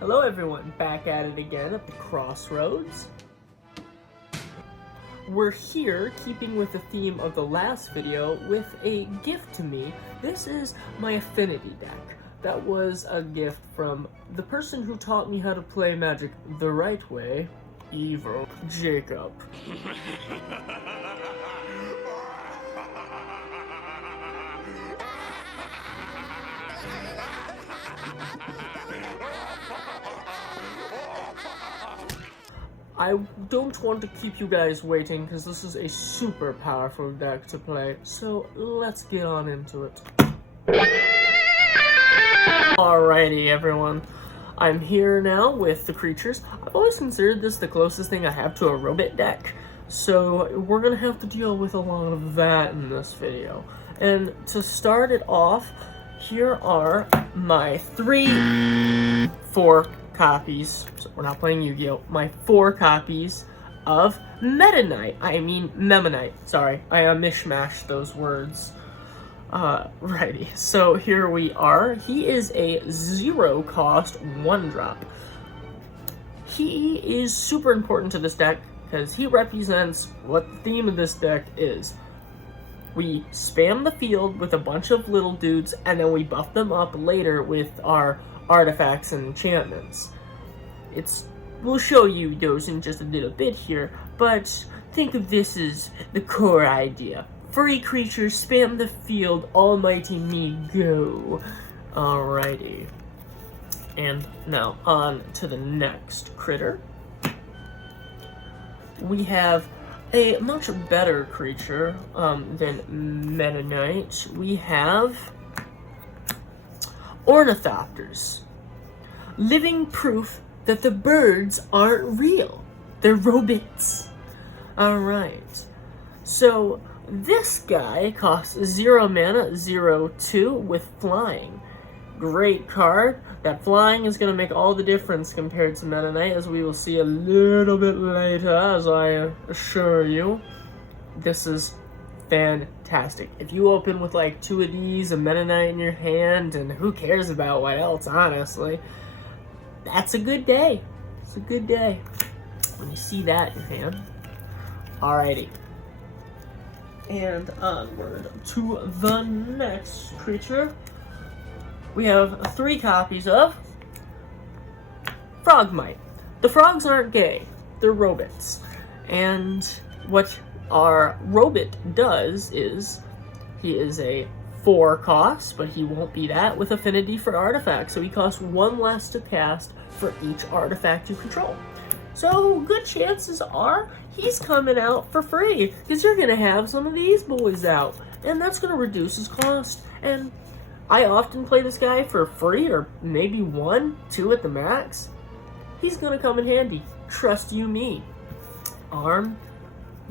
Hello everyone, back at it again at the Crossroads. We're here, keeping with the theme of the last video, with a gift to me. This is my Affinity deck. That was a gift from the person who taught me how to play Magic the right way, Evil Jacob. I don't want to keep you guys waiting because this is a super powerful deck to play, so let's get on into it. Alrighty everyone, I'm here now with the creatures. I've always considered this the closest thing I have to a robot deck, so we're gonna have to deal with a lot of that in this video. And to start it off, here are my four copies, so we're not playing Yu-Gi-Oh! My 4 copies of Memmonite. Sorry, I mishmashed those words. Righty, so here we are. He is a 0-cost 1-drop. He is super important to this deck because he represents what the theme of this deck is. We spam the field with a bunch of little dudes, and then we buff them up later with our artifacts and enchantments. We'll show you those in just a little bit here, but think of this as the core idea. Free creatures, spam the field, almighty me, go. Alrighty. And now on to the next critter. We have a much better creature than Mennonite. We have Ornithopters. Living proof that the birds aren't real. They're robots. Alright. So this guy costs 0 mana, 0/2 with flying. Great card. That flying is going to make all the difference compared to Mennonite, as we will see a little bit later, as I assure you. This is fantastic. If you open with like 2 of these, a Mennonite in your hand, and who cares about what else, honestly, that's a good day. It's a good day when you see that in your hand. Alrighty. And onward to the next creature. We have 3 copies of Frogmite. The frogs aren't gay, they're robots. And what our robot does is, he is a 4 cost, but he won't be that, with affinity for artifacts. So he costs 1 less to cast for each artifact you control. So good chances are he's coming out for free, because you're going to have some of these boys out, and that's going to reduce his cost. And I often play this guy for free, or maybe 1, 2 at the max. He's going to come in handy. Trust you me. Arm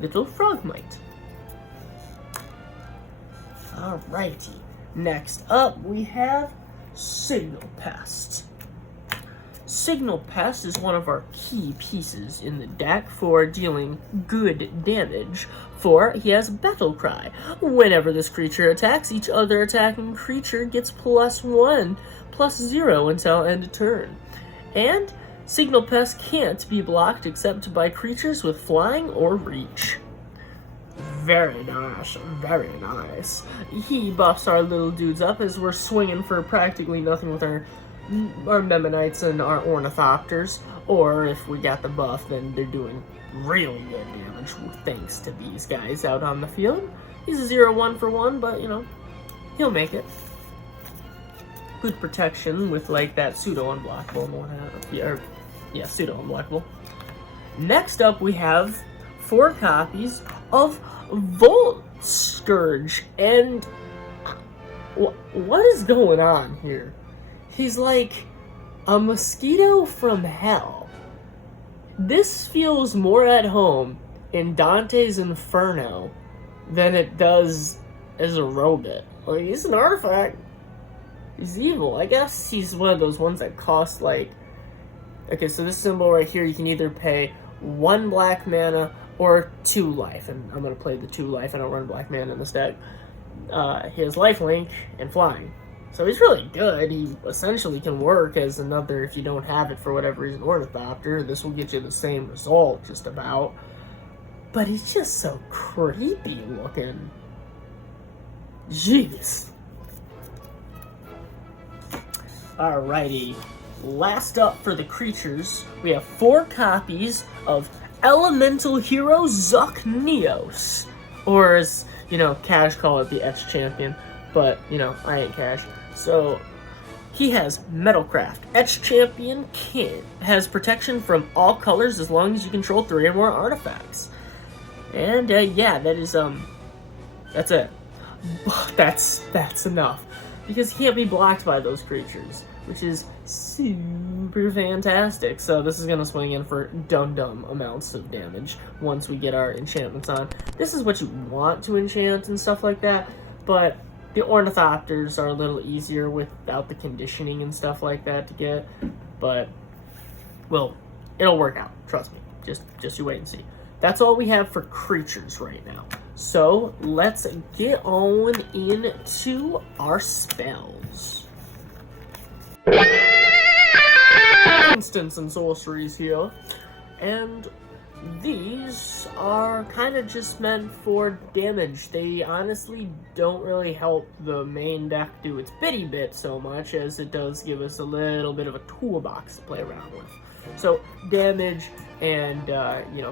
little Frogmite. Alrighty. Next up, we have Signal Pest. Signal Pest is one of our key pieces in the deck for dealing good damage, for he has Battle Cry. Whenever this creature attacks, each other attacking creature gets +1, +0 until end of turn. And Signal Pest can't be blocked except by creatures with flying or reach. Very nice, very nice. He buffs our little dudes up as we're swinging for practically nothing with our Memmonites and our Ornithopters, or if we got the buff, then they're doing really good damage thanks to these guys out on the field. He's a 0/1 for 1, but you know, he'll make it. Good protection with like that pseudo unblockable and what have yeah, pseudo unblockable. Next up, we have 4 copies of Volt Scourge, and what is going on here? He's like a mosquito from hell. This feels more at home in Dante's Inferno than it does as a robot. Like, he's an artifact. He's evil. I guess he's one of those ones that cost like... Okay, so this symbol right here, you can either pay 1 black mana or 2 life. And I'm going to play the 2 life. I don't run black mana in this deck. He has lifelink and flying. So he's really good. He essentially can work as another, if you don't have it for whatever reason, Ornithopter. This will get you the same result, just about. But he's just so creepy looking. Jeez. Alrighty. Last up for the creatures, we have 4 copies of Elemental Hero Zuckneos. Or as, Cash call it, the Etch Champion. But, I ain't Cash. So, he has Metalcraft. Etch Champion has protection from all colors as long as you control 3 or more artifacts. And, yeah, that is, that's it. That's enough. Because he can't be blocked by those creatures, which is super fantastic. So this is going to swing in for dumb amounts of damage once we get our enchantments on. This is what you want to enchant and stuff like that, but the Ornithopters are a little easier without the conditioning and stuff like that to get, but, well, it'll work out. Trust me. Just you wait and see. That's all we have for creatures right now. So, let's get on into our spells. Instants and sorceries here. And these are kind of just meant for damage. They honestly don't really help the main deck do its bitty bit so much as it does give us a little bit of a toolbox to play around with. So, damage and,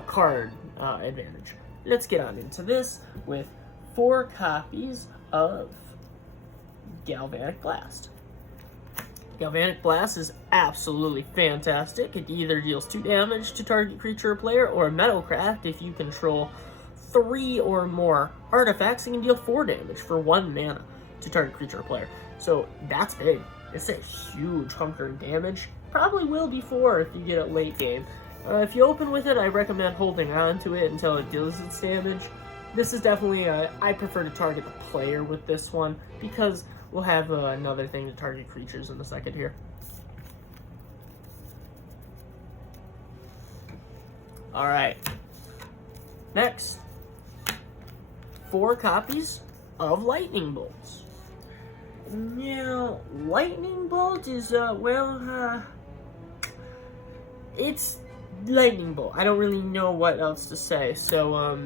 card advantage. Let's get on into this with 4 copies of Galvanic Blast. Galvanic Blast is absolutely fantastic. It either deals 2 damage to target creature or player, or Metalcraft, if you control 3 or more artifacts, it can deal 4 damage for 1 mana to target creature or player. So that's big. It's a huge hunker of damage. Probably will be 4 if you get it late game. If you open with it, I recommend holding on to it until it deals its damage. This is definitely I prefer to target the player with this one, because we'll have another thing to target creatures in a second here. Alright. Next. 4 copies of Lightning Bolts. Now, Lightning Bolt is, it's Lightning Bolt. I don't really know what else to say, so,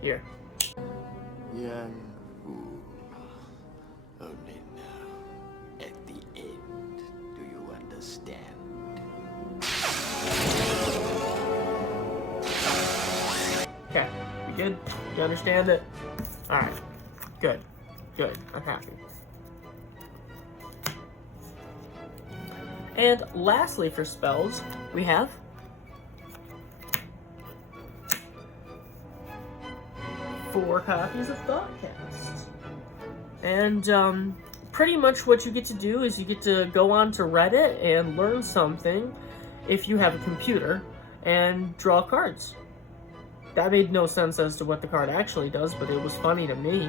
here. Young fool. Only now, at the end, do you understand? Okay, you good? You understand it? Alright. Good. Good. I'm happy. And lastly for spells, we have four copies of Thoughtcast. And pretty much what you get to do is you get to go on to Reddit and learn something if you have a computer and draw cards. That made no sense as to what the card actually does, but it was funny to me.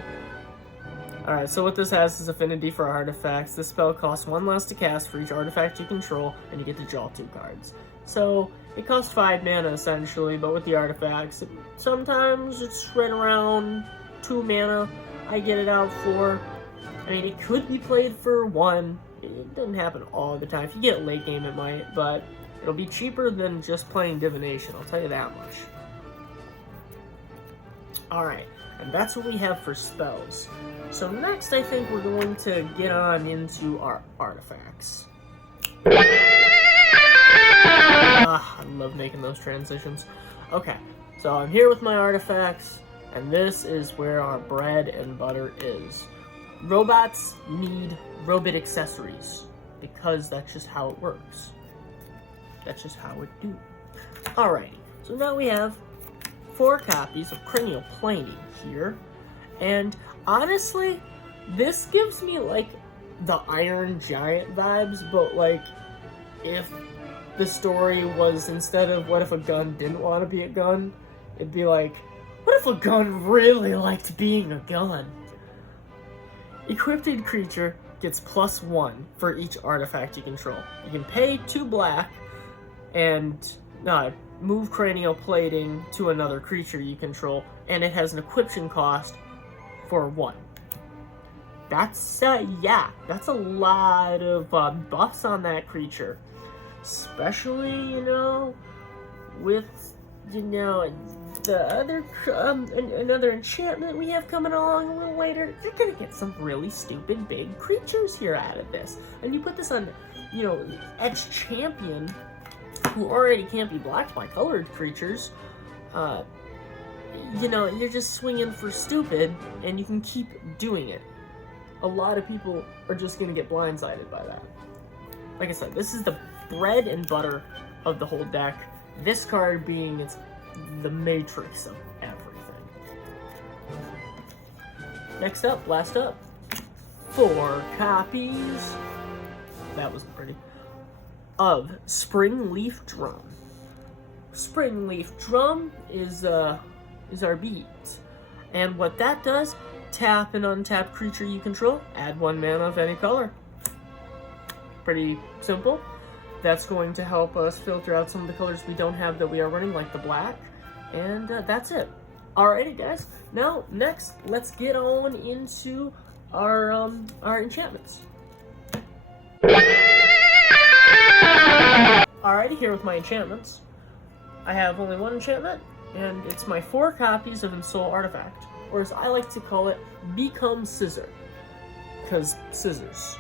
Alright, so what this has is Affinity for artifacts. This spell costs 1 less to cast for each artifact you control, and you get to draw 2 cards. So, it costs 5 mana essentially, but with the artifacts, sometimes it's right around 2 mana I get it out for. I mean, it could be played for 1. It doesn't happen all the time. If you get it late game, it might, but it'll be cheaper than just playing Divination, I'll tell you that much. Alright, and that's what we have for spells. So next, I think we're going to get on into our artifacts. I love making those transitions. Okay, so I'm here with my artifacts, and this is where our bread and butter is. Robots need robot accessories, because that's just how it works. That's just how it do. Alrighty, so now we have 4 copies of Cranial Planing here, and honestly, this gives me like the Iron Giant vibes, but like if the story was, instead of what if a gun didn't want to be a gun, it'd be like, what if a gun really liked being a gun? Equipped creature gets +1 for each artifact you control. You can pay 2 black and move Cranial Plating to another creature you control, and it has an equiption cost for 1. that's yeah, that's a lot of buffs on that creature, especially, you know, with, you know, the other another enchantment we have coming along a little later. You're gonna get some really stupid big creatures here out of this, and you put this on, you know, ex-champion who already can't be blocked by colored creatures. You know, you're just swinging for stupid, and you can keep doing it. A lot of people are just going to get blindsided by that. Like I said, this is the bread and butter of the whole deck. This card being the matrix of everything. Next up, last up, 4 copies. That was pretty. Of Springleaf Drum. Springleaf Drum is our beat. And what that does, tap an untapped creature you control, add 1 mana of any color. Pretty simple. That's going to help us filter out some of the colors we don't have that we are running, like the black. And that's it. Alrighty, guys. Now, next, let's get on into our enchantments. Alrighty, here with my enchantments. I have only 1 enchantment, and it's my 4 copies of Ensoul Artifact, or as I like to call it, Become Scissor, because scissors.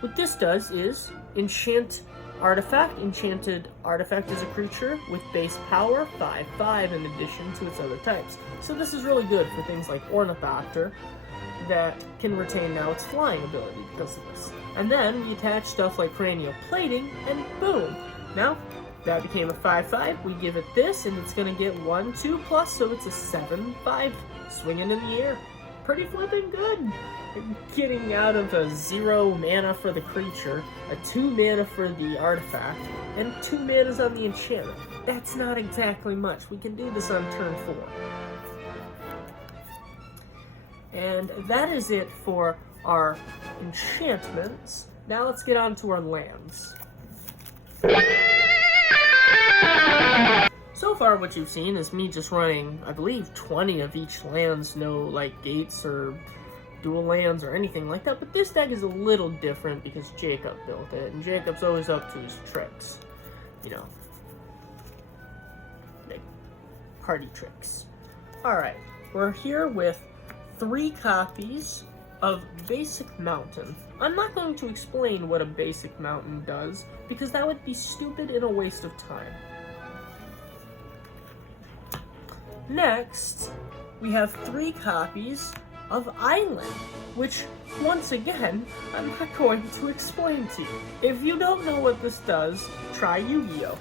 What this does is enchant artifact. Enchanted artifact is a creature with base power 5/5 in addition to its other types. So this is really good for things like Ornithopter that can retain now its flying ability because of this. And then we attach stuff like Cranial Plating, and boom! Now, that became a 5/5. We give it this, and it's going to get 1/2+, so it's a 7/5 swinging in the air. Pretty flipping good. Getting out of a 0 mana for the creature, a 2 mana for the artifact, and 2 manas on the enchantment. That's not exactly much. We can do this on turn 4. And that is it for our enchantments. Now let's get on to our lands. So far what you've seen is me just running, I believe, 20 of each lands, no like gates or dual lands or anything like that, but this deck is a little different because Jacob built it, and Jacob's always up to his tricks, you know, like party tricks. Alright, we're here with 3 copies of Basic Mountain. I'm not going to explain what a Basic Mountain does, because that would be stupid and a waste of time. Next, we have 3 copies of Island, which, once again, I'm not going to explain to you. If you don't know what this does, try Yu-Gi-Oh!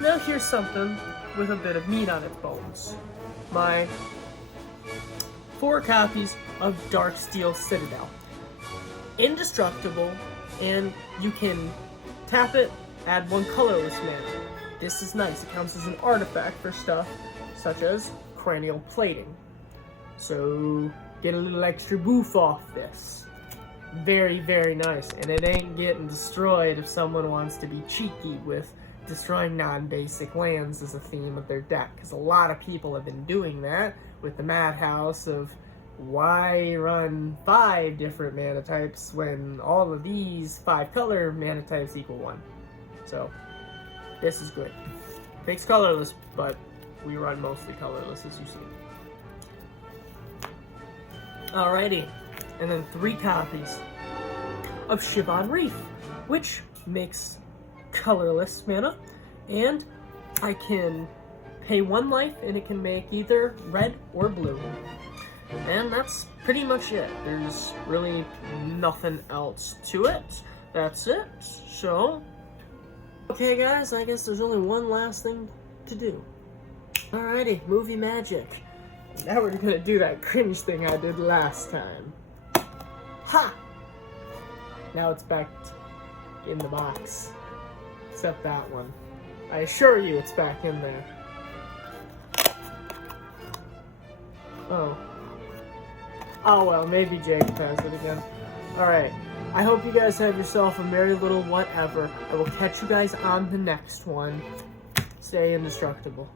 Now here's something with a bit of meat on its bones. My 4 copies of Darksteel Citadel. Indestructible, and you can tap it, add 1 colorless mana. This is nice. It counts as an artifact for stuff such as Cranial Plating. So get a little extra boof off this. Very, very nice. And it ain't getting destroyed if someone wants to be cheeky with destroying non-basic lands as a theme of their deck, because a lot of people have been doing that with the madhouse of why run 5 different mana types when all of these 5 color mana types equal 1. So this is good. Takes colorless, but we run mostly colorless, as you see. Alrighty, and then 3 copies of Shivan Reef, which makes colorless mana, and I can pay 1 life and it can make either red or blue. And that's pretty much it. There's really nothing else to it. That's it. So, okay guys, I guess there's only one last thing to do. Alrighty, movie magic. Now we're gonna do that cringe thing I did last time. Ha! Now it's back in the box. Except that one. I assure you it's back in there. Oh. Oh well, maybe Jake has it again. Alright. I hope you guys have yourself a merry little whatever. I will catch you guys on the next one. Stay indestructible.